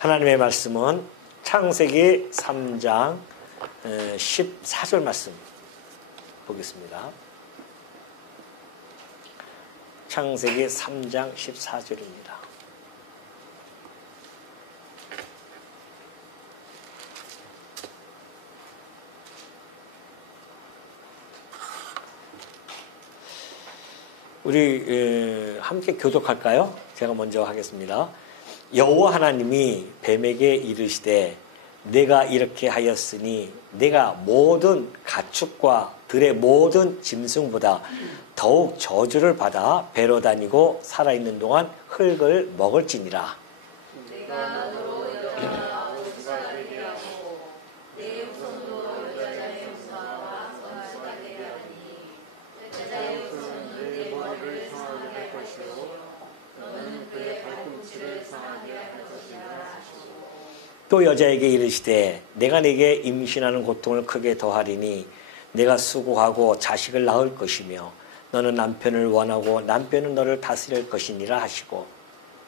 하나님의 말씀은 창세기 3장 14절 말씀 보겠습니다. 창세기 3장 14절입니다. 우리 함께 교독할까요? 제가 먼저 하겠습니다. 여호와 하나님이 뱀에게 이르시되 내가 이렇게 하였으니 내가 모든 가축과 들의 모든 짐승보다 더욱 저주를 받아 배로 다니고 살아있는 동안 흙을 먹을지니라. 내가 너로 여자와 원수가 되게 하고 내 후손도 여자의 용사와 원수가 되게 하니 여자의 후손은 내 머리를 상하게 할 것이요 너는 그의 발꿈치를 상하게 할 것이라. 또 여자에게 이르시되 내가 네게 임신하는 고통을 크게 더하리니 내가 수고하고 자식을 낳을 것이며 너는 남편을 원하고 남편은 너를 다스릴 것이니라 하시고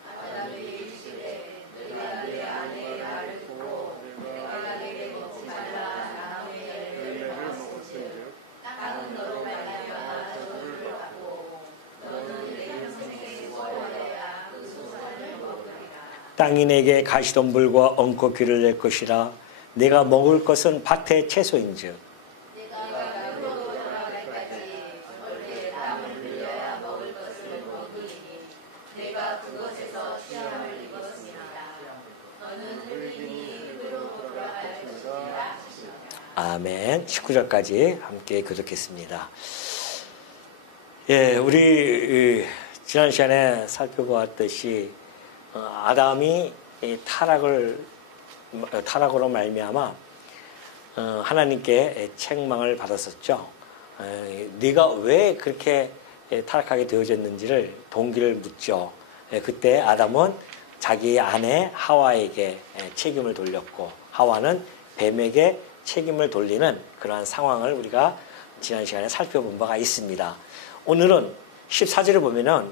아담이 이르시되 너희가 내 아내의 말을 듣고 내가 내게 먹지 말라 나무의 열매를 먹었은즉 땅은 너로 말미암아 저주를 받고 너는 내 평생에 수고하여야 그 소산을 먹으리라. 땅이 내게 가시덤불과 엉겅퀴를 낼 것이라. 내가 먹을 것은 밭의 채소인즉 아멘. 19절까지 함께 교독했습니다. 예, 우리 지난 시간에 살펴보았듯이 아담이 타락으로 말미암아 하나님께 책망을 받았었죠. 네가 왜 그렇게 타락하게 되어졌는지를 동기를 묻죠. 그때 아담은 자기 아내 하와에게 책임을 돌렸고 하와는 뱀에게 책임을 돌리는 그러한 상황을 우리가 지난 시간에 살펴본 바가 있습니다. 오늘은 14절을 보면은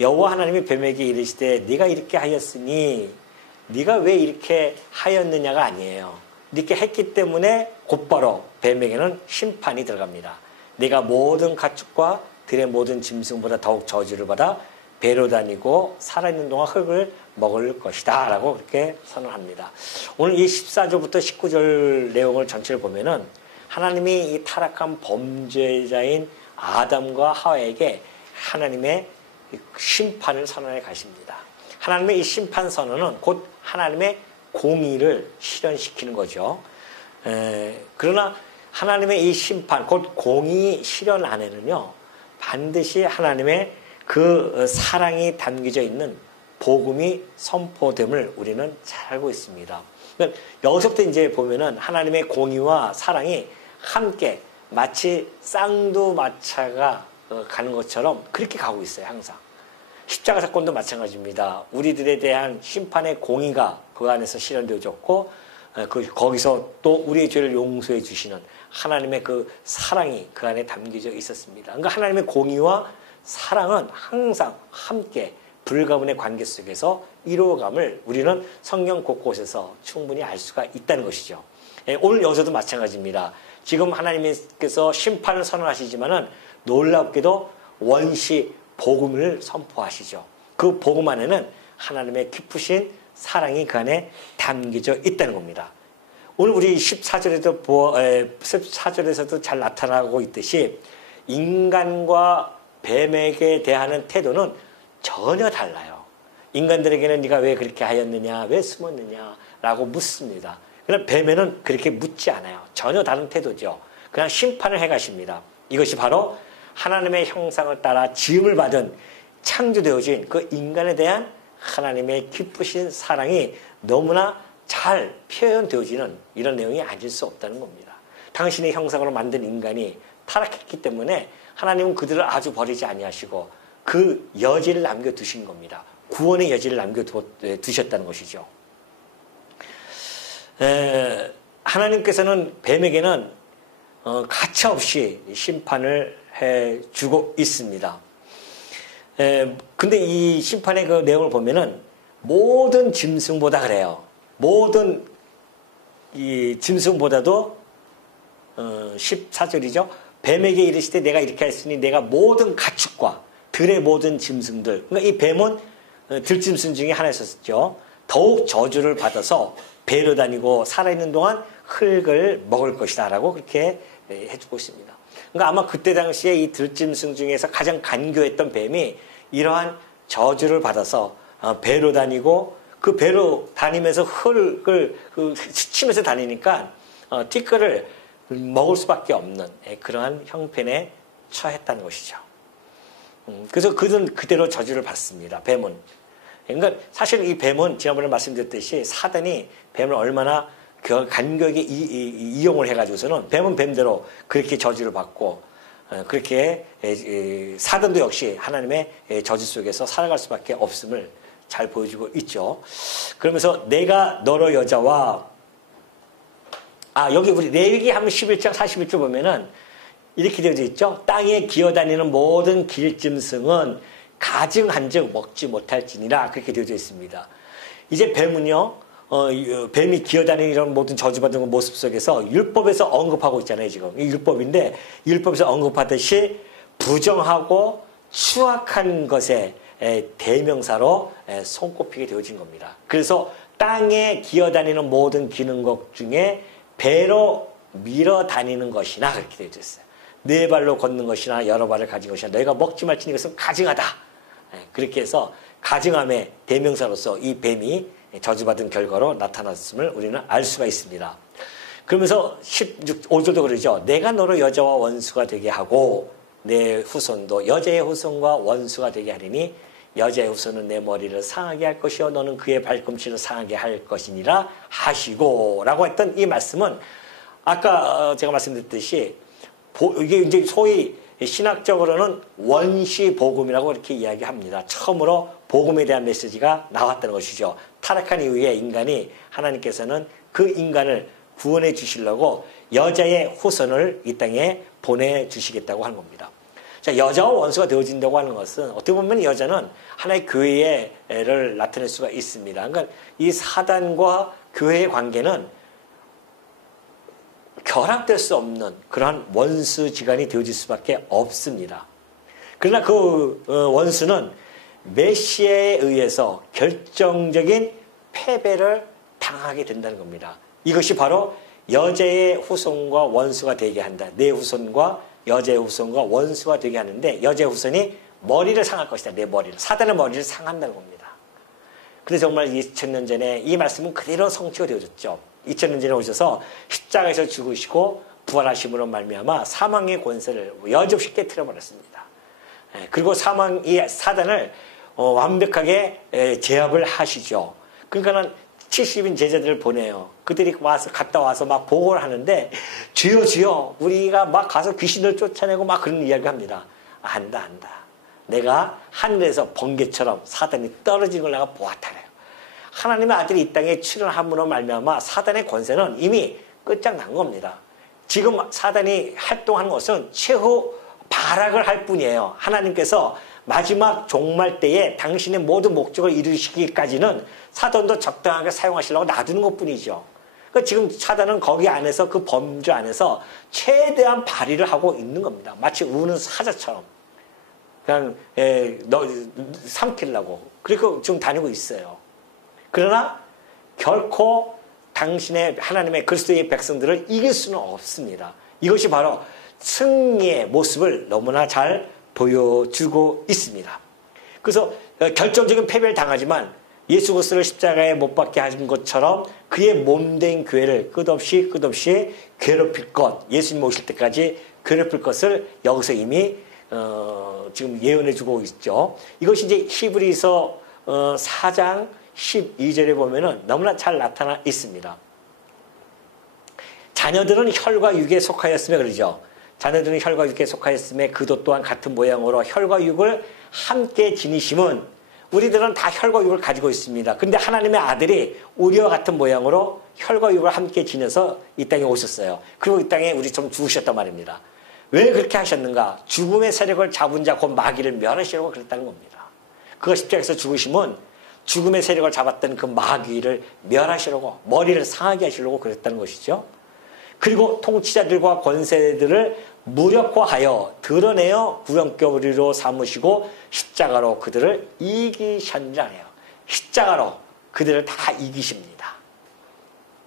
여호와 하나님이 뱀에게 이르시되 네가 이렇게 하였으니 네가 왜 이렇게 하였느냐가 아니에요. 이렇게 했기 때문에 곧바로 뱀에게는 심판이 들어갑니다. 네가 모든 가축과 들의 모든 짐승보다 더욱 저주를 받아 배로 다니고 살아있는 동안 흙을 먹을 것이다 라고 그렇게 선언합니다. 오늘 이 14절부터 19절 내용을 전체를 보면은 하나님이 이 타락한 범죄자인 아담과 하와에게 하나님의 심판을 선언해 가십니다. 하나님의 이 심판 선언은 곧 하나님의 공의를 실현시키는 거죠. 그러나 하나님의 이 심판, 곧 공의 실현 안에는요, 반드시 하나님의 그 사랑이 담겨져 있는 복음이 선포됨을 우리는 잘 알고 있습니다. 그러니까 여기서부터 이제 보면은 하나님의 공의와 사랑이 함께 마치 쌍두마차가 가는 것처럼 그렇게 가고 있어요, 항상. 십자가 사건도 마찬가지입니다. 우리들에 대한 심판의 공의가 그 안에서 실현되어졌고, 거기서 또 우리의 죄를 용서해 주시는 하나님의 그 사랑이 그 안에 담겨져 있었습니다. 그러니까 하나님의 공의와 사랑은 항상 함께 불가분의 관계 속에서 이루어감을 우리는 성경 곳곳에서 충분히 알 수가 있다는 것이죠. 오늘 여기서도 마찬가지입니다. 지금 하나님께서 심판을 선언하시지만은 놀랍게도 원시 복음을 선포하시죠. 그 복음 안에는 하나님의 깊으신 사랑이 그 안에 담겨져 있다는 겁니다. 오늘 우리 14절에서도 잘 나타나고 있듯이 인간과 뱀에게 대하는 태도는 전혀 달라요. 인간들에게는 네가 왜 그렇게 하였느냐, 왜 숨었느냐 라고 묻습니다. 그러나 뱀에는 그렇게 묻지 않아요. 전혀 다른 태도죠. 그냥 심판을 해가십니다. 이것이 바로 하나님의 형상을 따라 지음을 받은 창조되어진 그 인간에 대한 하나님의 기쁘신 사랑이 너무나 잘 표현되어지는 이런 내용이 아닐 수 없다는 겁니다. 당신의 형상으로 만든 인간이 타락했기 때문에 하나님은 그들을 아주 버리지 아니하시고 그 여지를 남겨두신 겁니다. 구원의 여지를 남겨두셨다는 것이죠. 하나님께서는 뱀에게는 가차없이 심판을 해주고 있습니다. 근데 이 심판의 그 내용을 보면은 모든 짐승보다 그래요. 모든 이 짐승보다도 14절이죠. 뱀에게 이르시되 내가 이렇게 했으니 내가 모든 가축과 들의 모든 짐승들, 그러니까 이 뱀은 들짐승 중에 하나였었죠. 더욱 저주를 받아서 배로 다니고 살아있는 동안 흙을 먹을 것이다 라고 그렇게 해주고 있습니다. 그러니까 아마 그때 당시에 이 들짐승 중에서 가장 간교했던 뱀이 이러한 저주를 받아서 배로 다니고 그 배로 다니면서 흙을 스치면서 다니니까 티끌을 먹을 수밖에 없는 그러한 형편에 처했다는 것이죠. 그래서 그는 그대로 저주를 받습니다. 뱀은. 그러니까 사실 이 뱀은 지난번에 말씀드렸듯이 사단이 뱀을 얼마나 간격에 이용을 해가지고서는 뱀은 뱀대로 그렇게 저주를 받고 그렇게 사단도 역시 하나님의 저주 속에서 살아갈 수밖에 없음을 잘 보여주고 있죠. 그러면서 내가 너로 여자와 여기 우리 레위기하면 11장 41절 보면은 이렇게 되어 있죠. 땅에 기어다니는 모든 길짐승은 가증한즉 먹지 못할지니라 그렇게 되어져 있습니다. 이제 뱀은요, 뱀이 기어다니는 이런 모든 저주받은 모습 속에서 율법에서 언급하고 있잖아요. 지금 이 율법인데 율법에서 언급하듯이 부정하고 추악한 것에 대명사로 손꼽히게 되어진 겁니다. 그래서 땅에 기어다니는 모든 기는 것 중에 배로 밀어 다니는 것이나 그렇게 되어 있어요. 네 발로 걷는 것이나 여러 발을 가진 것이나 너희가 먹지 말지니 이것은 가증하다. 그렇게 해서 가증함의 대명사로서 이 뱀이 저주받은 결과로 나타났음을 우리는 알 수가 있습니다. 그러면서 15절도 그러죠. 내가 너로 여자와 원수가 되게 하고 내 후손도 여자의 후손과 원수가 되게 하리니 여자의 후손은 내 머리를 상하게 할 것이요 너는 그의 발꿈치를 상하게 할 것이니라 하시고 라고 했던 이 말씀은 아까 제가 말씀드렸듯이 이게 이제 소위 신학적으로는 원시복음이라고 이렇게 이야기합니다. 처음으로 복음에 대한 메시지가 나왔다는 것이죠. 타락한 이후에 인간이 하나님께서는 그 인간을 구원해 주시려고 여자의 후손을 이 땅에 보내주시겠다고 하는 겁니다. 자, 여자와 원수가 되어진다고 하는 것은 어떻게 보면 여자는 하나의 교회를 나타낼 수가 있습니다. 그러니까 이 사단과 교회의 관계는 결합될 수 없는 그러한 원수지간이 되어질 수밖에 없습니다. 그러나 그 원수는 메시아에 의해서 결정적인 패배를 당하게 된다는 겁니다. 이것이 바로 여자의 후손과 원수가 되게 한다. 내 후손과 여자의 후손과 원수가 되게 하는데 여자의 후손이 머리를 상할 것이다. 내 머리를. 사단의 머리를 상한다는 겁니다. 그래서 정말 2000년 전에 이 말씀은 그대로 성취가 되어졌죠. 2000년 전에 오셔서 십자가에서 죽으시고 부활하심으로 말미암아 사망의 권세를 여지없이 깨트려버렸습니다. 그리고 이 사단을 완벽하게 제압을 하시죠. 그러니까는 70인 제자들을 보내요. 그들이 갔다 와서 막 보고를 하는데 주여 주여 우리가 막 가서 귀신을 쫓아내고 막 그런 이야기를 합니다. 안다. 내가 하늘에서 번개처럼 사단이 떨어지는 걸 내가 보았다래요. 하나님의 아들이 이 땅에 출현함으로 말미암아 사단의 권세는 이미 끝장난 겁니다. 지금 사단이 활동하는 것은 최후 발악을 할 뿐이에요. 하나님께서 마지막 종말 때에 당신의 모든 목적을 이루시기까지는 사단도 적당하게 사용하시려고 놔두는 것뿐이죠. 그러니까 지금 사단은 거기 안에서 그 범주 안에서 최대한 발휘를 하고 있는 겁니다. 마치 우는 사자처럼 그냥 삼키려고 그리고 지금 다니고 있어요. 그러나 결코 당신의 하나님의 그리스도의 백성들을 이길 수는 없습니다. 이것이 바로 승리의 모습을 너무나 잘 보여주고 있습니다. 그래서 결정적인 패배를 당하지만 예수 그리스도를 십자가에 못 박게 하신 것처럼 그의 몸된 교회를 끝없이 괴롭힐 것, 예수님 오실 때까지 괴롭힐 것을 여기서 이미 지금 예언해주고 있죠. 이것이 이제 히브리서 4장 12절에 보면은 너무나 잘 나타나 있습니다. 자녀들은 혈과 육에 속하였으며 그러죠. 자녀들은 혈과 육에 속하였으며 그도 또한 같은 모양으로 혈과 육을 함께 지니심은 우리들은 다 혈과 육을 가지고 있습니다. 그런데 하나님의 아들이 우리와 같은 모양으로 혈과 육을 함께 지녀서 이 땅에 오셨어요. 그리고 이 땅에 우리 좀 죽으셨단 말입니다. 왜 그렇게 하셨는가? 죽음의 세력을 잡은 자 곧 마귀를 멸하시려고 그랬다는 겁니다. 그가 십자가에서 죽으심은 죽음의 세력을 잡았던 그 마귀를 멸하시려고 머리를 상하게 하시려고 그랬다는 것이죠. 그리고 통치자들과 권세들을 무력화하여 드러내어 구렁텅이로 삼으시고 십자가로 그들을 이기셨느라요. 십자가로 그들을 다 이기십니다.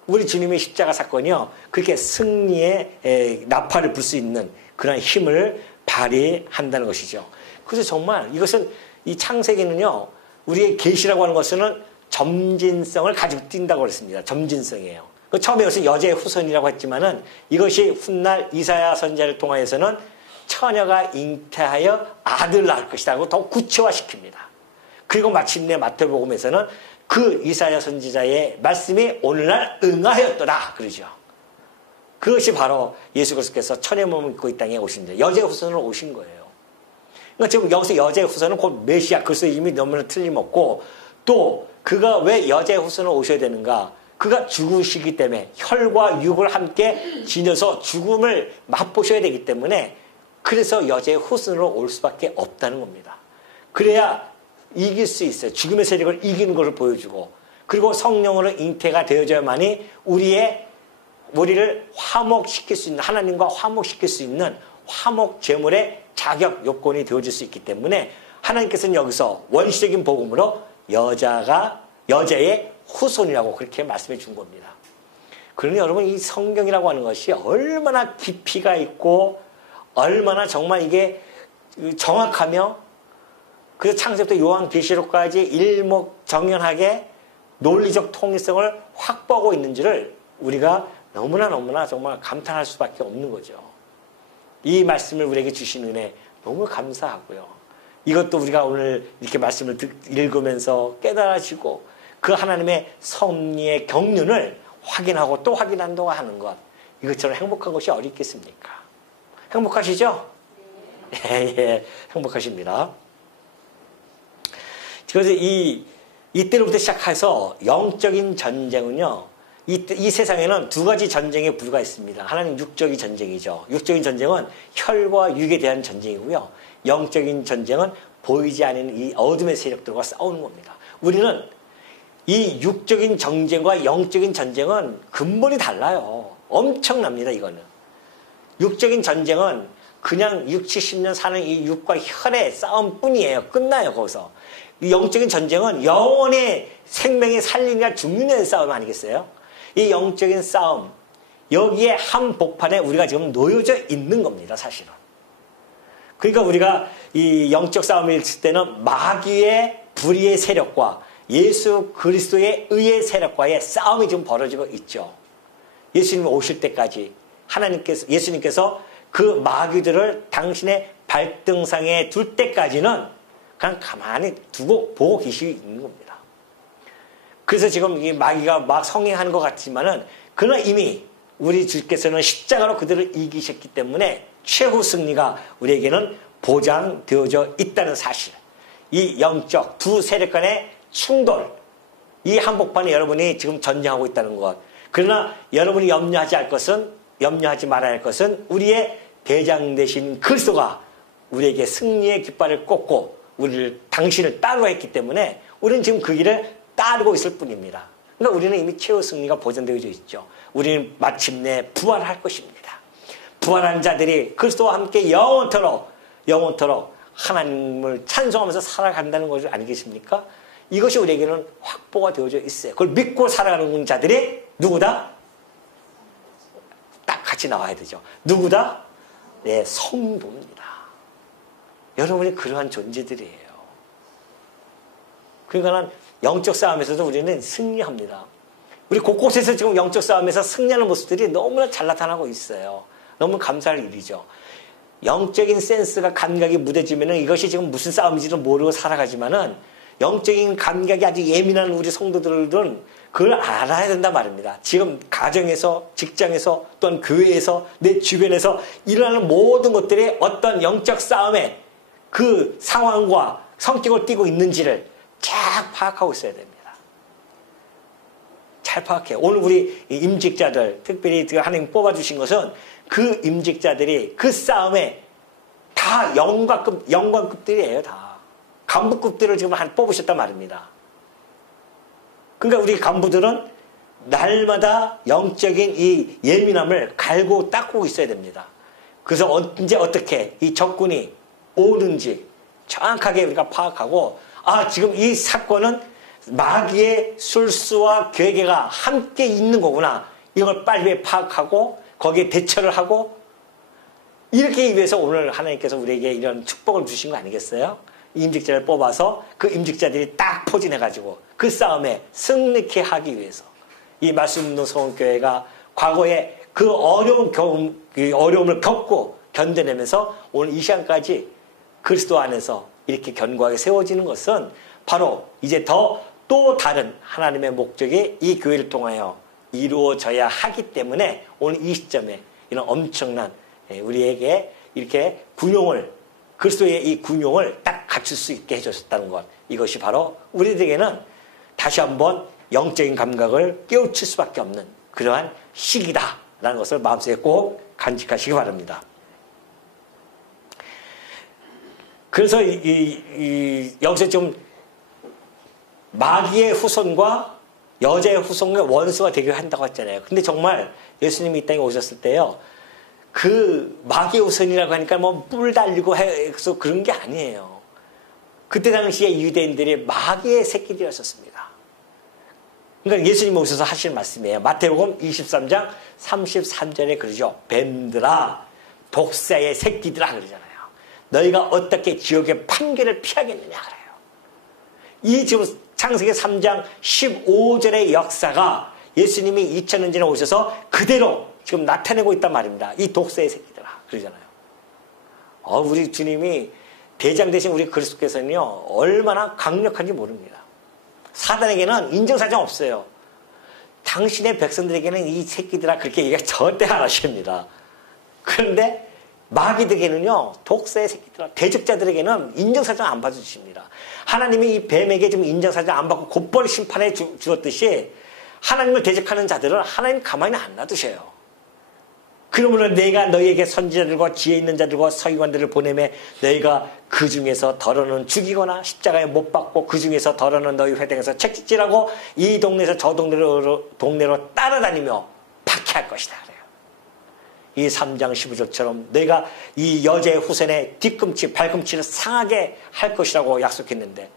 우리 주님의 십자가 사건이요, 그렇게 승리의 나팔을 불 수 있는 그런 힘을 발휘한다는 것이죠. 그래서 정말 이것은 이 창세기는요, 우리의 계시라고 하는 것은 점진성을 가지고 뛴다고 그랬습니다. 점진성이에요. 처음에 여기서 여자의 후손이라고 했지만은 이것이 훗날 이사야 선지자를 통하여서는 처녀가 잉태하여 아들을 낳을 것이라고 더 구체화시킵니다. 그리고 마침내 마태복음에서는 그 이사야 선지자의 말씀이 오늘날 응하였더라 그러죠. 그것이 바로 예수 그리스도께서 천의 몸을 입고 이 땅에 오신 자, 여자의 후손으로 오신 거예요. 그러니까 지금 여기서 여자의 후손은 곧 메시아, 그래서 이미 너무나 틀림없고, 또 그가 왜 여자의 후손으로 오셔야 되는가? 그가 죽으시기 때문에 혈과 육을 함께 지녀서 죽음을 맛보셔야 되기 때문에, 그래서 여자의 후손으로 올 수밖에 없다는 겁니다. 그래야 이길 수 있어요. 죽음의 세력을 이기는 것을 보여주고, 그리고 성령으로 잉태가 되어져야만이 우리를 화목시킬 수 있는, 하나님과 화목시킬 수 있는 화목 제물의 자격 요건이 되어질 수 있기 때문에 하나님께서는 여기서 원시적인 복음으로 여자의 후손이라고 그렇게 말씀해 준 겁니다. 그러니 여러분, 이 성경이라고 하는 것이 얼마나 깊이가 있고 얼마나 정말 이게 정확하며, 그래서 창세부터 요한계시록까지 일목정연하게 논리적 통일성을 확보하고 있는지를 우리가 너무나 정말 감탄할 수밖에 없는 거죠. 이 말씀을 우리에게 주신 은혜 너무 감사하고요. 이것도 우리가 오늘 이렇게 말씀을 읽으면서 깨달아지고 그 하나님의 섭리의 경륜을 확인하고 또 확인한다고 하는 것, 이것처럼 행복한 것이 어디 있겠습니까? 행복하시죠? 예, 행복하십니다. 그래서 이때로부터 시작해서 영적인 전쟁은요, 이 세상에는 두 가지 전쟁에 불과했습니다. 하나는 육적인 전쟁이죠. 육적인 전쟁은 혈과 육에 대한 전쟁이고요. 영적인 전쟁은 보이지 않는 이 어둠의 세력들과 싸우는 겁니다. 우리는 이 육적인 전쟁과 영적인 전쟁은 근본이 달라요. 엄청납니다, 이거는. 육적인 전쟁은 그냥 60, 70년 사는 이 육과 혈의 싸움뿐이에요. 끝나요, 거기서. 이 영적인 전쟁은 영혼의 생명의 살림이나 죽느냐의 싸움 아니겠어요? 이 영적인 싸움, 여기에 한복판에 우리가 지금 놓여져 있는 겁니다, 사실은. 그러니까 우리가 이 영적 싸움을 있을 때는 마귀의 불의의 세력과 예수 그리스도의 의의 세력과의 싸움이 지금 벌어지고 있죠. 예수님 오실 때까지 예수님께서 그 마귀들을 당신의 발등상에 둘 때까지는 그냥 가만히 두고 보고 계시는 겁니다. 그래서 지금 이 마귀가 막 성행하는 것 같지만은, 그러나 이미 우리 주께서는 십자가로 그들을 이기셨기 때문에 최후 승리가 우리에게는 보장되어져 있다는 사실. 이 영적 두 세력 간의 충돌, 이 한복판에 여러분이 지금 전쟁하고 있다는 것. 그러나 여러분이 염려하지 말아야 할 것은 우리의 대장 되신 그리스도가 우리에게 승리의 깃발을 꽂고 당신을 따르고 했기 때문에 우리는 지금 그 길을 따르고 있을 뿐입니다. 그러니까 우리는 이미 최후 승리가 보장되어져 있죠. 우리는 마침내 부활할 것입니다. 부활한 자들이 그리스도와 함께 영원토록 하나님을 찬송하면서 살아간다는 것이 아니겠습니까? 이것이 우리에게는 확보가 되어져 있어요. 그걸 믿고 살아가는 자들이 누구다? 딱 같이 나와야 되죠. 누구다? 네, 성도입니다. 여러분이 그러한 존재들이에요. 그러니까 영적 싸움에서도 우리는 승리합니다. 우리 곳곳에서 지금 영적 싸움에서 승리하는 모습들이 너무나 잘 나타나고 있어요. 너무 감사할 일이죠. 영적인 센스가 감각이 무뎌지면 이것이 지금 무슨 싸움인지도 모르고 살아가지만은, 영적인 감각이 아주 예민한 우리 성도들은 그걸 알아야 된단 말입니다. 지금 가정에서, 직장에서, 또한 교회에서, 내 주변에서 일어나는 모든 것들이 어떤 영적 싸움에 그 상황과 성격을 띠고 있는지를 잘 파악하고 있어야 됩니다. 잘 파악해요. 오늘 우리 임직자들, 특별히 하나님 뽑아주신 것은 그 임직자들이 그 싸움에 다 영광급들이에요. 다 간부급들을 지금 뽑으셨단 말입니다. 그러니까 우리 간부들은 날마다 영적인 이 예민함을 갈고 닦고 있어야 됩니다. 그래서 언제 어떻게 이 적군이 오는지 정확하게 우리가 파악하고, 아, 지금 이 사건은 마귀의 술수와 괴계가 함께 있는 거구나. 이걸 빨리 파악하고 거기에 대처를 하고, 이렇게 위해서 오늘 하나님께서 우리에게 이런 축복을 주신 거 아니겠어요? 임직자를 뽑아서 그 임직자들이 딱 포진해가지고 그 싸움에 승리케 하기 위해서 이 말씀 있는 소원교회가 과거에 그 어려움을 겪고 견뎌내면서 오늘 이 시간까지 그리스도 안에서 이렇게 견고하게 세워지는 것은 바로 이제 더 또 다른 하나님의 목적이 이 교회를 통하여 이루어져야 하기 때문에 오늘 이 시점에 이런 엄청난 우리에게 이렇게 군용을, 그리스도의 이 군용을 딱 갖출 수 있게 해줬다는 것, 이것이 바로 우리들에게는 다시 한번 영적인 감각을 깨우칠 수밖에 없는 그러한 시기다라는 것을 마음속에 꼭 간직하시기 바랍니다. 그래서 여기서 좀 마귀의 후손과 여자의 후손과 원수가 되게 한다고 했잖아요. 근데 정말 예수님이 이 땅에 오셨을 때요, 그 마귀의 후손이라고 하니까 뭐 뿔 달리고 해서 그런 게 아니에요. 그때 당시에 유대인들이 마귀의 새끼들이었었습니다. 그러니까 예수님이 오셔서 하실 말씀이에요. 마태복음 23장 33절에 그러죠. 뱀들아, 독사의 새끼들아 그러잖아요. 너희가 어떻게 지옥의 판결을 피하겠느냐 그래요. 이 지금 창세기 3장 15절의 역사가 예수님이 2000년 전에 오셔서 그대로 지금 나타내고 있단 말입니다. 이 독사의 새끼들아 그러잖아요. 우리 주님이 대장 대신 우리 그리스도께서는요 얼마나 강력한지 모릅니다. 사단에게는 인정사정 없어요. 당신의 백성들에게는 이 새끼들아 그렇게 얘기가 절대 안 하십니다. 그런데 마귀들에게는요 독사의 새끼들아, 대적자들에게는 인정사정 안 받아주십니다. 하나님이 이 뱀에게 좀 인정사정 안 받고 곧바로 심판해 주었듯이 하나님을 대적하는 자들은 하나님 가만히 안 놔두셔요. 그러므로 내가 너희에게 선지자들과 지혜 있는 자들과 서기관들을 보내매 너희가 그 중에서 덜어는 죽이거나 십자가에 못 박고 그 중에서 덜어는 너희 회당에서 채찍질하고 이 동네에서 저 동네로 따라다니며 박해할 것이다. 이 3장 15절처럼 내가 이 여자의 후손의 뒤꿈치 발꿈치를 상하게 할 것이라고 약속했는데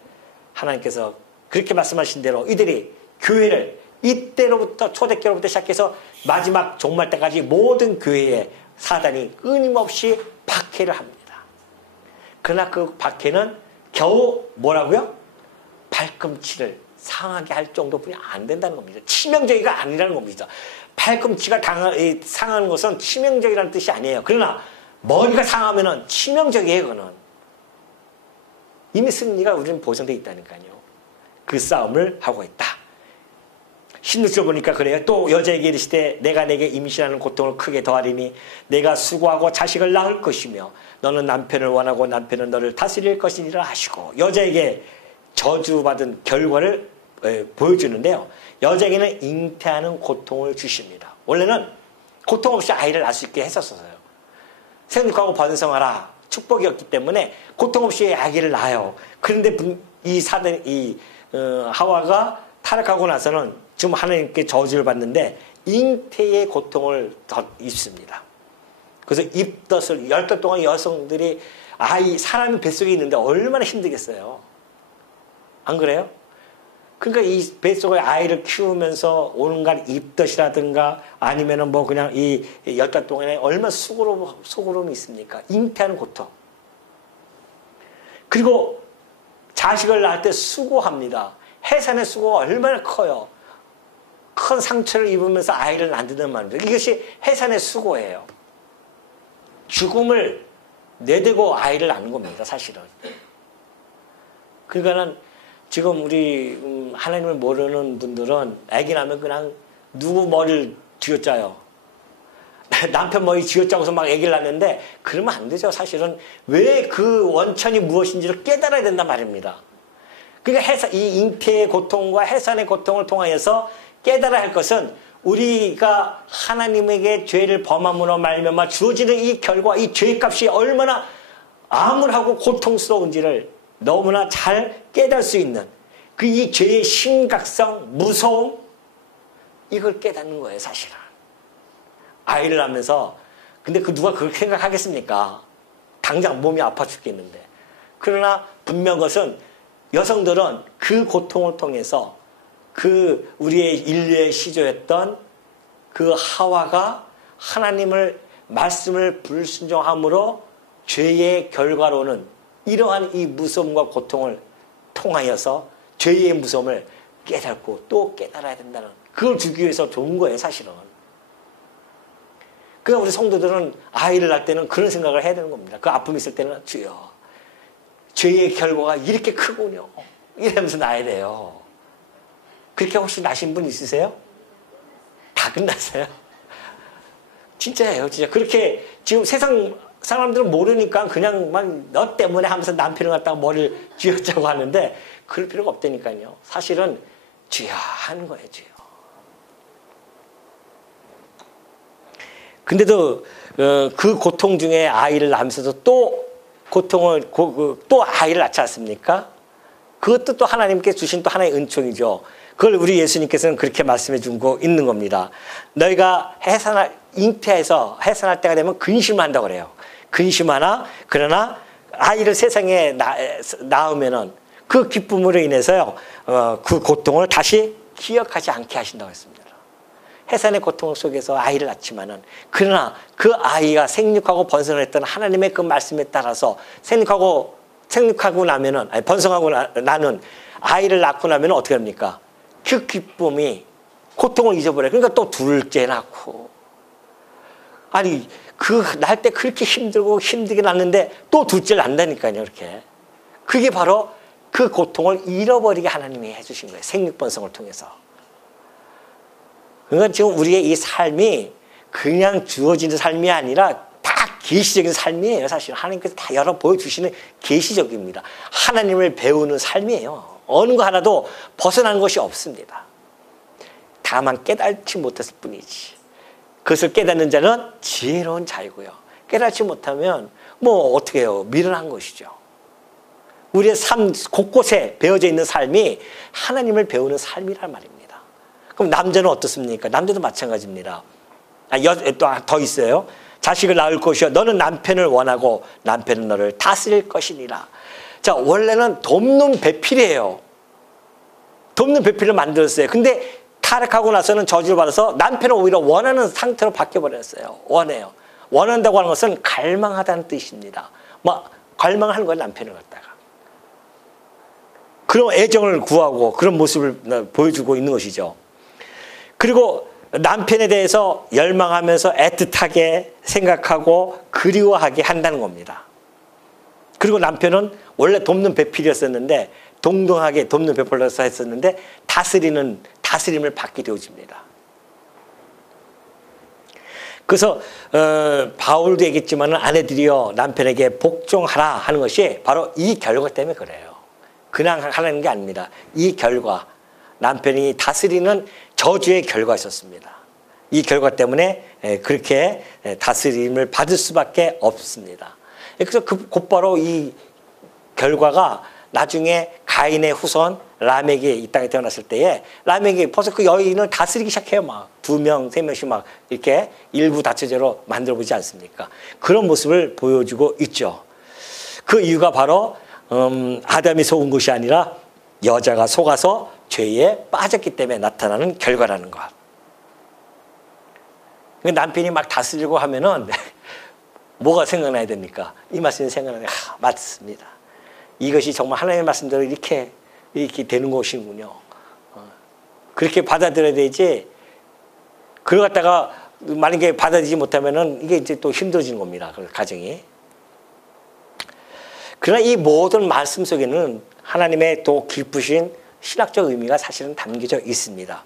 하나님께서 그렇게 말씀하신 대로 이들이 교회를 이때로부터 초대교로부터 시작해서 마지막 종말 때까지 모든 교회에 사단이 끊임없이 박해를 합니다. 그러나 그 박해는 겨우 뭐라고요? 발꿈치를 상하게 할 정도뿐이 안 된다는 겁니다. 치명적이가 아니라는 겁니다. 발꿈치가 상하는 것은 치명적이라는 뜻이 아니에요. 그러나 머리가 상하면은 치명적이에요. 그거는 이미 승리가 우리는 보장되어 있다니까요. 그 싸움을 하고 있다. 16절 보니까 그래요. 또 여자에게 이르시되 내가 내게 임신하는 고통을 크게 더하리니 내가 수고하고 자식을 낳을 것이며 너는 남편을 원하고 남편은 너를 다스릴 것이니라 하시고 여자에게 저주받은 결과를 보여주는데요. 여자에게는 잉태하는 고통을 주십니다. 원래는 고통 없이 아이를 낳을 수 있게 했었어요. 생육하고 번성하라 축복이었기 때문에 고통 없이 아기를 낳아요. 그런데 하와가 타락하고 나서는 지금 하나님께 저주를 받는데 잉태의 고통을 더 입습니다. 그래서 입덧을 10달 동안 여성들이 사람이 뱃속에 있는데 얼마나 힘들겠어요. 안 그래요? 그러니까 이 뱃속에 아이를 키우면서 온갖 입덧이라든가 아니면은 뭐 그냥 이 10달 동안에 얼마나 수고로움이 있습니까? 잉태하는 고통. 그리고 자식을 낳을 때 수고합니다. 해산의 수고가 얼마나 커요. 큰 상처를 입으면서 아이를 낳는다는 말입니다. 이것이 해산의 수고예요. 죽음을 내대고 아이를 낳는 겁니다. 사실은. 그러니까는 지금 우리 하나님을 모르는 분들은 아기 낳으면 그냥 누구 머리를 쥐어짜요. 남편 머리 쥐어짜고서 막 아기를 낳는데 그러면 안 되죠. 사실은 왜 그 원천이 무엇인지를 깨달아야 된단 말입니다. 그러니까 이 잉태의 고통과 해산의 고통을 통하여서 깨달아야 할 것은 우리가 하나님에게 죄를 범함으로 말미암아 주어지는 이 결과, 이 죄값이 얼마나 암울하고 고통스러운지를 너무나 잘 깨달을 수 있는 그 이 죄의 심각성, 무서움, 이걸 깨닫는 거예요, 사실은. 아이를 낳으면서, 근데 그 누가 그렇게 생각하겠습니까? 당장 몸이 아파 죽겠는데. 그러나 분명한 것은 여성들은 그 고통을 통해서 그 우리의 인류의 시조였던 그 하와가 하나님을 말씀을 불순종함으로 죄의 결과로는 이러한 이 무서움과 고통을 통하여서 죄의 무서움을 깨닫고 또 깨달아야 된다는, 그걸 주기 위해서 좋은 거예요, 사실은. 그러니까 우리 성도들은 아이를 낳을 때는 그런 생각을 해야 되는 겁니다. 그 아픔이 있을 때는 주여, 죄의 결과가 이렇게 크군요, 이러면서 낳아야 돼요. 그렇게 혹시 나신 분 있으세요? 다 끝났어요. 진짜예요, 진짜. 그렇게 지금 세상 사람들은 모르니까 그냥 막 너 때문에 하면서 남편을 갖다가 머리를 쥐어짜고 하는데 그럴 필요가 없다니까요. 사실은 주여 하는 거예요, 주여. 근데도 그 고통 중에 아이를 낳으면서도 또 고통을 또 아이를 낳지 않습니까? 그것도 또 하나님께 주신 또 하나의 은총이죠. 그걸 우리 예수님께서는 그렇게 말씀해 주고 있는 겁니다. 너희가 잉태해서 해산할 때가 되면 근심한다고 그래요. 근심하나 그러나 아이를 세상에 낳으면은 그 기쁨으로 인해서요, 그 고통을 다시 기억하지 않게 하신다고 했습니다. 해산의 고통 속에서 아이를 낳지만은, 그러나 그 아이가 생육하고 번성을 했던 하나님의 그 말씀에 따라서 생육하고 나면은, 아니 번성하고 나는 아이를 낳고 나면은 어떻게 합니까? 그 기쁨이 고통을 잊어버려요. 그러니까 또 둘째 낳고, 아니 그 날 때 그렇게 힘들게 낳는데 또 둘째를 낳는다니까요, 이렇게. 그게 바로 그 고통을 잃어버리게 하나님이 해주신 거예요, 생육번성을 통해서. 그러니까 지금 우리의 이 삶이 그냥 주어지는 삶이 아니라 다 계시적인 삶이에요. 사실 하나님께서 다 열어 보여주시는 계시적입니다. 하나님을 배우는 삶이에요. 어느 거 하나도 벗어난 것이 없습니다. 다만 깨닫지 못했을 뿐이지. 그것을 깨닫는 자는 지혜로운 자이고요, 깨닫지 못하면 뭐 어떻게 해요? 미련한 것이죠. 우리의 삶 곳곳에 배어져 있는 삶이 하나님을 배우는 삶이란 말입니다. 그럼 남자는 어떻습니까? 남자도 마찬가지입니다. 또 더 있어요. 자식을 낳을 것이요, 너는 남편을 원하고 남편은 너를 다스릴 것이니라. 자, 원래는 돕는 배필이에요. 돕는 배필을 만들었어요. 근데 타락하고 나서는 저주를 받아서 남편을 오히려 원하는 상태로 바뀌어버렸어요. 원해요. 원한다고 하는 것은 갈망하다는 뜻입니다. 막 갈망하는 거예요, 남편을 갖다가. 그런 애정을 구하고 그런 모습을 보여주고 있는 것이죠. 그리고 남편에 대해서 열망하면서 애틋하게 생각하고 그리워하게 한다는 겁니다. 그리고 남편은 원래 돕는 배필이었었는데, 동등하게 돕는 배필로서 했었는데 다스림을 받게 되어집니다. 그래서 바울도 얘기했지만 아내들이여 남편에게 복종하라 하는 것이 바로 이 결과 때문에 그래요. 그냥 하는 게 아닙니다. 이 결과, 남편이 다스리는 저주의 결과가 있었습니다. 이 결과 때문에 그렇게 다스림을 받을 수밖에 없습니다. 그래서 곧바로 이 결과가 나중에 가인의 후손 라멕이 이 땅에 태어났을 때에 라멕이 벌써 그 여인을 다스리기 시작해요. 막 2명, 3명씩 막 이렇게 일부 다처제로 만들어 보지 않습니까? 그런 모습을 보여주고 있죠. 그 이유가 바로 아담이 속은 것이 아니라 여자가 속아서 죄에 빠졌기 때문에 나타나는 결과라는 것. 남편이 막 다스리고 하면은 뭐가 생각나야 됩니까? 이 말씀이 생각나요. 맞습니다. 이것이 정말 하나님의 말씀대로 이렇게 되는 것이군요. 그렇게 받아들여야 되지. 그걸 갖다가 만약에 받아들이지 못하면은 이게 이제 또 힘들어지는 겁니다. 그 가정이. 그러나 이 모든 말씀 속에는 하나님의 또 깊으신 신학적 의미가 사실은 담겨져 있습니다.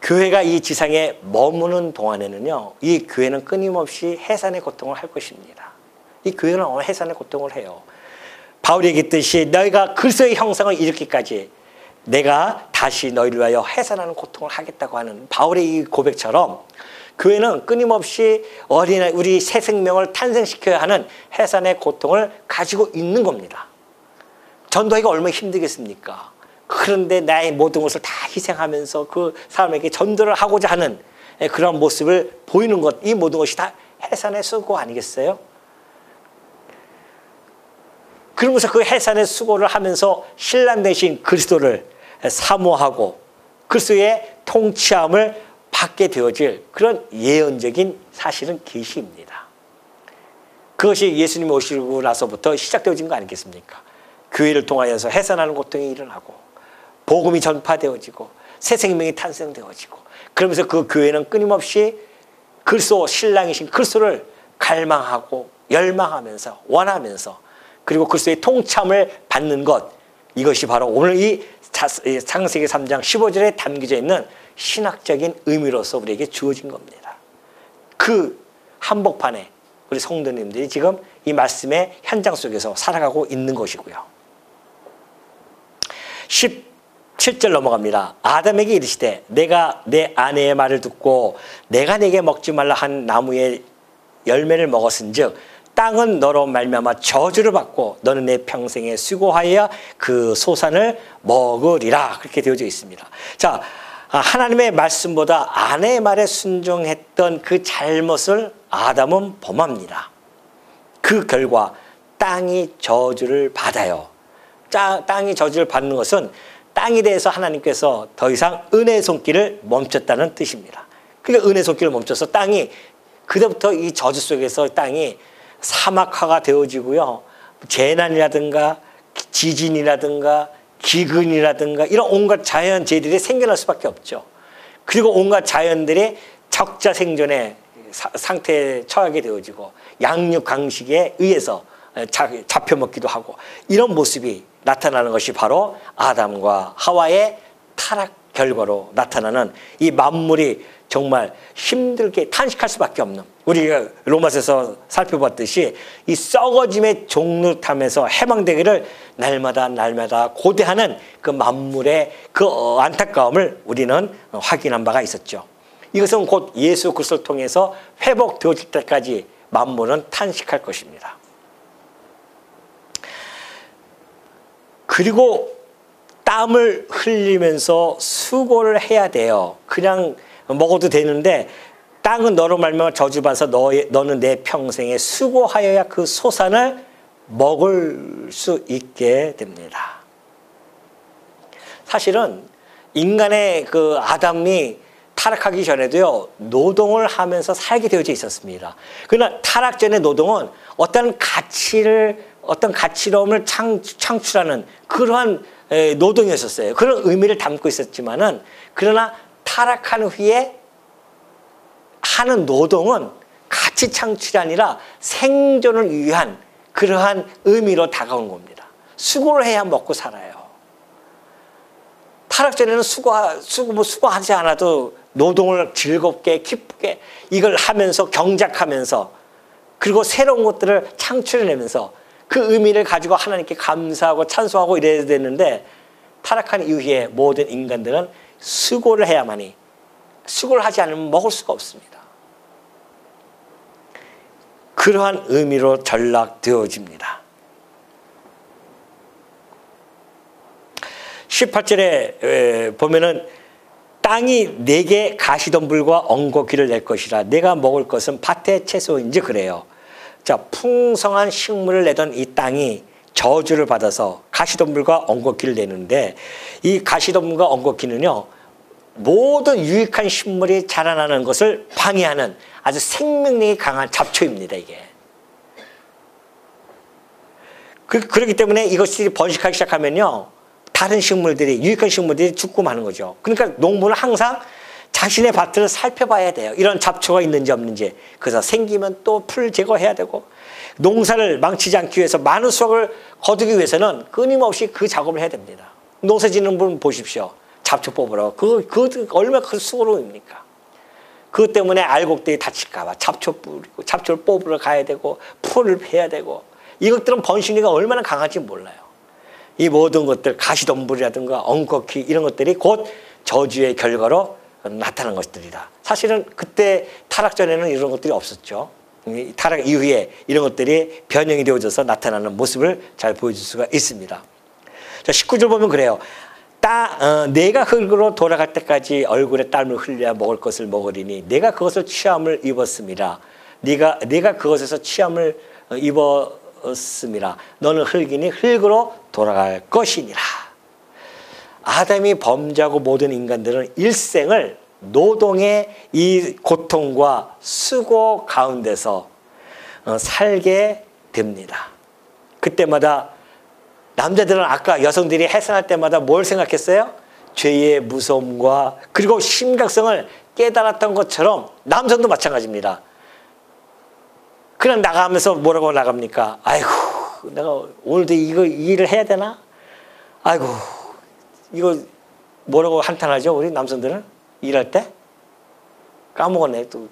교회가 이 지상에 머무는 동안에는요, 이 교회는 끊임없이 해산의 고통을 할 것입니다. 이 교회는 해산의 고통을 해요. 바울이 얘기했듯이 너희가 그리스도의 형상을 이루기까지 내가 다시 너희를 위하여 해산하는 고통을 하겠다고 하는 바울의 이 고백처럼 교회는 끊임없이 우리 새 생명을 탄생시켜야 하는 해산의 고통을 가지고 있는 겁니다. 전도하기가 얼마나 힘들겠습니까? 그런데 나의 모든 것을 다 희생하면서 그 사람에게 전도를 하고자 하는 그런 모습을 보이는 것, 이 모든 것이 다 해산의 수고 아니겠어요? 그러면서 그 해산의 수고를 하면서 신랑 되신 그리스도를 사모하고 그리스도의 통치함을 받게 되어질 그런 예언적인 사실은 계시입니다. 그것이 예수님이 오시고 나서부터 시작되어진 거 아니겠습니까? 교회를 통하여서 해산하는 고통이 일어나고 복음이 전파되어지고 새 생명이 탄생되어지고 그러면서 그 교회는 끊임없이 그리스도 신랑이신 그리스도를 갈망하고 열망하면서 원하면서 그리고 그리스도의 통참을 받는 것, 이것이 바로 오늘 이 창세기 3장 15절에 담겨져 있는 신학적인 의미로서 우리에게 주어진 겁니다. 그 한복판에 우리 성도님들이 지금 이 말씀의 현장 속에서 살아가고 있는 것이고요. 17절 넘어갑니다. 아담에게 이르시되 내가 내 아내의 말을 듣고 내가 내게 먹지 말라 한 나무의 열매를 먹었은즉 땅은 너로 말미암아 저주를 받고 너는 내 평생에 수고하여 그 소산을 먹으리라. 그렇게 되어져 있습니다. 자, 하나님의 말씀보다 아내의 말에 순종했던 그 잘못을 아담은 범합니다. 그 결과 땅이 저주를 받아요. 땅이 저주를 받는 것은 땅에 대해서 하나님께서 더 이상 은혜의 손길을 멈췄다는 뜻입니다. 그러니까 은혜의 손길을 멈춰서 땅이 그때부터 이 저주 속에서 땅이 사막화가 되어지고요. 재난이라든가 지진이라든가 기근이라든가 이런 온갖 자연재해들이 생겨날 수밖에 없죠. 그리고 온갖 자연들이 적자 생존의 상태에 처하게 되어지고 양육 강식에 의해서 잡혀먹기도 하고 이런 모습이 나타나는 것이 바로 아담과 하와의 타락 결과로 나타나는 이 만물이 정말 힘들게 탄식할 수밖에 없는, 우리가 로마서에서 살펴봤듯이 이 썩어짐의 종루탐에서 해방되기를 날마다 고대하는 그 만물의 그 안타까움을 우리는 확인한 바가 있었죠. 이것은 곧 예수 그리스도를 통해서 회복되어질 때까지 만물은 탄식할 것입니다. 그리고 땀을 흘리면서 수고를 해야 돼요. 그냥 먹어도 되는데 땅은 너로 말미암아 저주받아서 너는 내 평생에 수고하여야 그 소산을 먹을 수 있게 됩니다. 사실은 인간의 그 아담이 타락하기 전에도요, 노동을 하면서 살게 되어져 있었습니다. 그러나 타락 전의 노동은 어떤 가치로움을 창출하는 그러한 노동이었었어요. 그런 의미를 담고 있었지만은, 그러나 타락한 후에 하는 노동은 가치 창출이 아니라 생존을 위한 그러한 의미로 다가온 겁니다. 수고를 해야 먹고 살아요. 타락 전에는 수고하지 않아도 노동을 즐겁게 기쁘게 이걸 하면서 경작하면서 그리고 새로운 것들을 창출해내면서 그 의미를 가지고 하나님께 감사하고 찬송하고 이래야 되는데, 타락한 이후에 모든 인간들은 수고를 해야만이, 수고를 하지 않으면 먹을 수가 없습니다. 그러한 의미로 전락되어집니다. 18절에 보면은 땅이 내게 가시덤불과 엉겅퀴를 낼 것이라 내가 먹을 것은 밭의 채소인지 그래요. 자, 풍성한 식물을 내던 이 땅이 저주를 받아서 가시덤불과 엉겅퀴를 내는데, 이 가시덤불과 엉겅퀴는요, 모든 유익한 식물이 자라나는 것을 방해하는 아주 생명력이 강한 잡초입니다, 이게. 그렇기 때문에 이것이 번식하기 시작하면요, 다른 식물들이, 유익한 식물들이 죽고 마는 거죠. 그러니까 농부는 항상 자신의 밭을 살펴봐야 돼요. 이런 잡초가 있는지 없는지. 그래서 생기면 또 풀 제거해야 되고, 농사를 망치지 않기 위해서 많은 수확을 거두기 위해서는 끊임없이 그 작업을 해야 됩니다. 농사 짓는 분 보십시오. 잡초 뽑으라고. 그 얼마나 큰 수고로입니까? 그것 때문에 알곡들이 다칠까봐 잡초를 뽑으러 가야 되고, 풀을 베야 되고, 이것들은 번식력이 얼마나 강한지 몰라요. 이 모든 것들, 가시덤불이라든가 엉겅퀴 이런 것들이 곧 저주의 결과로 나타난 것들이다. 사실은 그때 타락 전에는 이런 것들이 없었죠. 타락 이후에 이런 것들이 변형이 되어져서 나타나는 모습을 잘 보여줄 수가 있습니다. 자, 19절 보면 그래요. 내가 흙으로 돌아갈 때까지 얼굴에 땀을 흘려야 먹을 것을 먹으리니 내가 그것을 취함을 입었습니다. 네가 그것에서 취함을 입었습니다. 너는 흙이니 흙으로 돌아갈 것이니라. 아담이 범죄하고 모든 인간들은 일생을 노동의 이 고통과 수고 가운데서 살게 됩니다. 그때마다 남자들은 아까 여성들이 해산할 때마다 뭘 생각했어요? 죄의 무서움과 그리고 심각성을 깨달았던 것처럼 남성도 마찬가지입니다. 그냥 나가면서 뭐라고 나갑니까? 아이고, 내가 오늘도 이 일을 해야 되나? 아이고, 이거 뭐라고 한탄하죠? 우리 남성들은 일할 때? 까먹었네. 또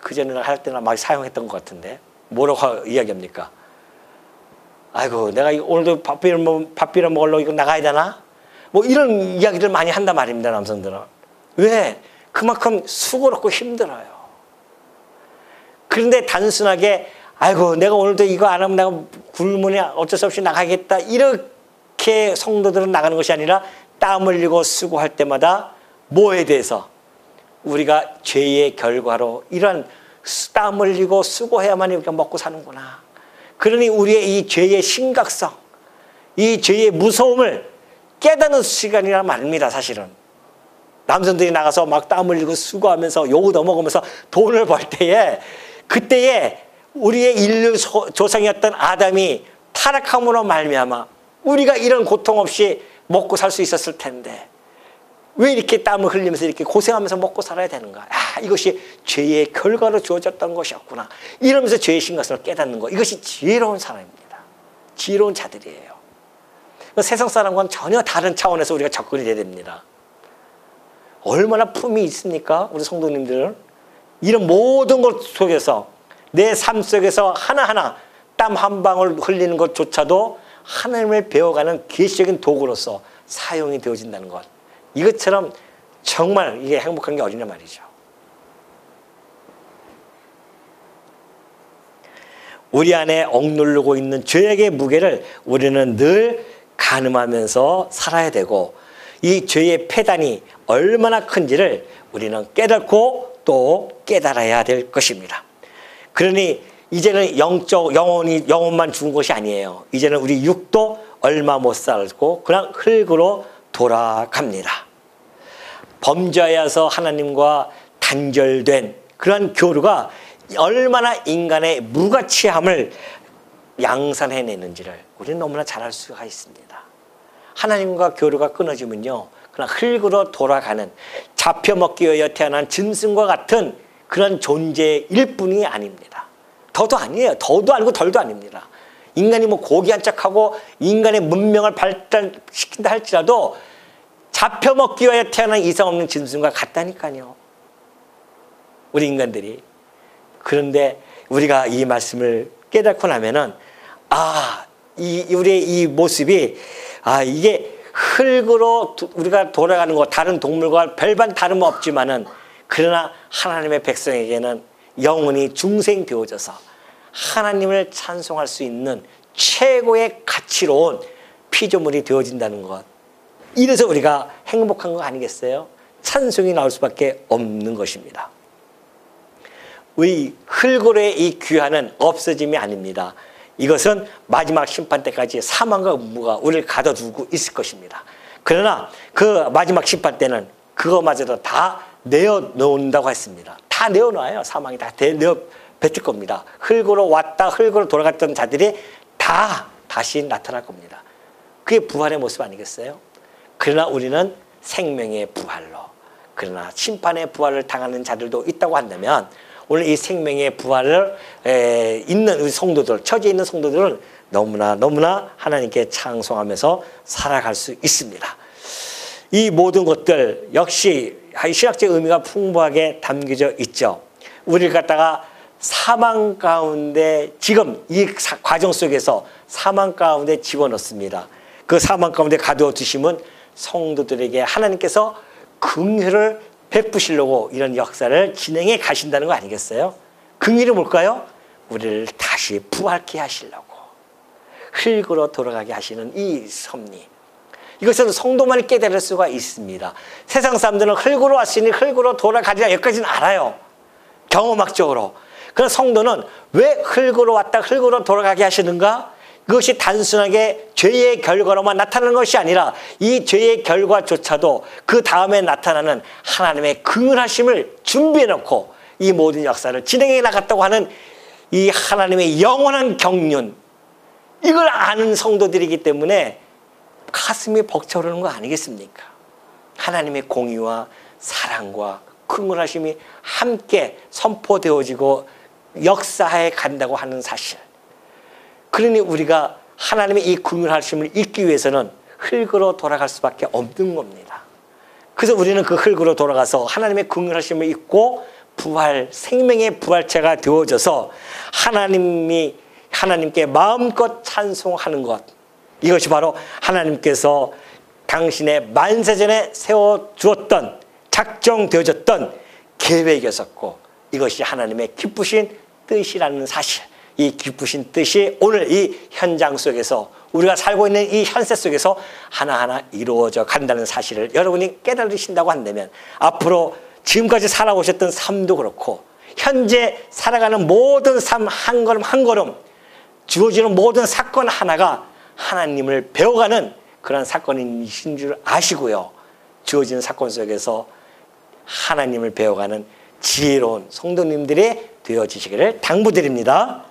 그전에 할 때나 막 사용했던 것 같은데 뭐라고 이야기합니까? 아이고, 내가 오늘도 밥 비벼 먹으려고 이거 나가야 되나? 뭐 이런 이야기를 많이 한단 말입니다, 남성들은. 왜? 그만큼 수고롭고 힘들어요. 그런데 단순하게 아이고, 내가 오늘도 이거 안 하면 내가 굶으니 어쩔 수 없이 나가겠다, 이렇게 성도들은 나가는 것이 아니라 땀 흘리고 수고할 때마다 뭐에 대해서? 우리가 죄의 결과로 이런 땀 흘리고 수고해야만 우리가 먹고 사는구나. 그러니 우리의 이 죄의 심각성, 이 죄의 무서움을 깨닫는 시간이란 말입니다, 사실은. 남성들이 나가서 막 땀 흘리고 수고하면서 욕을 얻어먹으면서 돈을 벌 때에, 그때에 우리의 인류 조상이었던 아담이 타락함으로 말미암아 우리가 이런 고통 없이 먹고 살 수 있었을 텐데 왜 이렇게 땀을 흘리면서 이렇게 고생하면서 먹고 살아야 되는가? 아, 이것이 죄의 결과로 주어졌던 것이었구나. 이러면서 죄의 심각성을 깨닫는 것. 이것이 지혜로운 사람입니다. 지혜로운 자들이에요. 세상 사람과는 전혀 다른 차원에서 우리가 접근이 돼야 됩니다. 얼마나 품이 있습니까? 우리 성도님들은. 이런 모든 것 속에서 내 삶 속에서 하나하나 땀 한 방울 흘리는 것조차도 하나님을 배워가는 계시적인 도구로서 사용이 되어진다는 것. 이것처럼 정말 이게 행복한 게 어디냐 말이죠. 우리 안에 억누르고 있는 죄악의 무게를 우리는 늘 가늠하면서 살아야 되고, 이 죄의 폐단이 얼마나 큰지를 우리는 깨닫고 또 깨달아야 될 것입니다. 그러니 이제는 영혼만 죽은 것이 아니에요. 이제는 우리 육도 얼마 못 살고 그냥 흙으로 돌아갑니다. 범죄하여서 하나님과 단절된 그런 교류가 얼마나 인간의 무가치함을 양산해내는지를 우리는 너무나 잘 알 수가 있습니다. 하나님과 교류가 끊어지면요, 그냥 흙으로 돌아가는 잡혀먹기 위하여 태어난 짐승과 같은 그런 존재일 뿐이 아닙니다. 더도 아니에요. 더도 아니고 덜도 아닙니다. 인간이 뭐 고귀한 척하고 인간의 문명을 발달시킨다 할지라도 잡혀먹기 위하여 태어난 이상 없는 짐승과 같다니까요, 우리 인간들이. 그런데 우리가 이 말씀을 깨닫고 나면은 우리의 이 모습이 이게 흙으로 우리가 돌아가는 것, 다른 동물과 별반 다름없지만은 그러나 하나님의 백성에게는 영원히 중생되어져서 하나님을 찬송할 수 있는 최고의 가치로운 피조물이 되어진다는 것. 이래서 우리가 행복한 거 아니겠어요? 찬송이 나올 수밖에 없는 것입니다. 우리 흙으로의 이 귀환은 없어짐이 아닙니다. 이것은 마지막 심판 때까지 사망과 음부가 우리를 가둬두고 있을 것입니다. 그러나 그 마지막 심판 때는 그거마저도 다 내어놓는다고 했습니다. 다 내어놔요. 사망이 다 내어 뱉을 겁니다. 흙으로 왔다 흙으로 돌아갔던 자들이 다 다시 나타날 겁니다. 그게 부활의 모습 아니겠어요? 그러나 우리는 생명의 부활로, 그러나 심판의 부활을 당하는 자들도 있다고 한다면 오늘 이 생명의 부활을 있는 우리 성도들, 처지에 있는 성도들은 너무나 하나님께 찬송하면서 살아갈 수 있습니다. 이 모든 것들 역시 신학적 의미가 풍부하게 담겨져 있죠. 우리를 갖다가 사망 가운데, 지금 이 과정 속에서 사망 가운데 집어넣습니다. 그 사망 가운데 가두어 두시면 성도들에게 하나님께서 긍휼을 베푸시려고 이런 역사를 진행해 가신다는 거 아니겠어요? 긍휼이 뭘까요? 우리를 다시 부활케 하시려고 흙으로 돌아가게 하시는 이 섭리. 이것은 성도만이 깨달을 수가 있습니다. 세상 사람들은 흙으로 왔으니 흙으로 돌아가리라 여기까지는 알아요. 경험학적으로. 그러나 성도는 왜 흙으로 왔다 흙으로 돌아가게 하시는가? 그것이 단순하게 죄의 결과로만 나타나는 것이 아니라 이 죄의 결과조차도 그 다음에 나타나는 하나님의 긍휼하심을 준비해놓고 이 모든 역사를 진행해 나갔다고 하는 이 하나님의 영원한 경륜, 이걸 아는 성도들이기 때문에 가슴이 벅차오르는 거 아니겠습니까? 하나님의 공의와 사랑과 긍휼하심이 함께 선포되어지고 역사해 간다고 하는 사실. 그러니 우리가 하나님의 이 긍휼하심을 잊기 위해서는 흙으로 돌아갈 수밖에 없는 겁니다. 그래서 우리는 그 흙으로 돌아가서 하나님의 긍휼하심을 잊고 부활, 생명의 부활체가 되어져서 하나님께 마음껏 찬송하는 것, 이것이 바로 하나님께서 당신의 만세전에 세워주었던, 작정되어졌던 계획이었었고, 이것이 하나님의 기쁘신 뜻이라는 사실, 이 기쁘신 뜻이 오늘 이 현장 속에서, 우리가 살고 있는 이 현세 속에서 하나하나 이루어져 간다는 사실을 여러분이 깨달으신다고 한다면, 앞으로 지금까지 살아오셨던 삶도 그렇고 현재 살아가는 모든 삶 한 걸음 한 걸음, 주어지는 모든 사건 하나가 하나님을 배워가는 그런 사건이신 줄 아시고요, 주어지는 사건 속에서 하나님을 배워가는 지혜로운 성도님들이 되어지시기를 당부드립니다.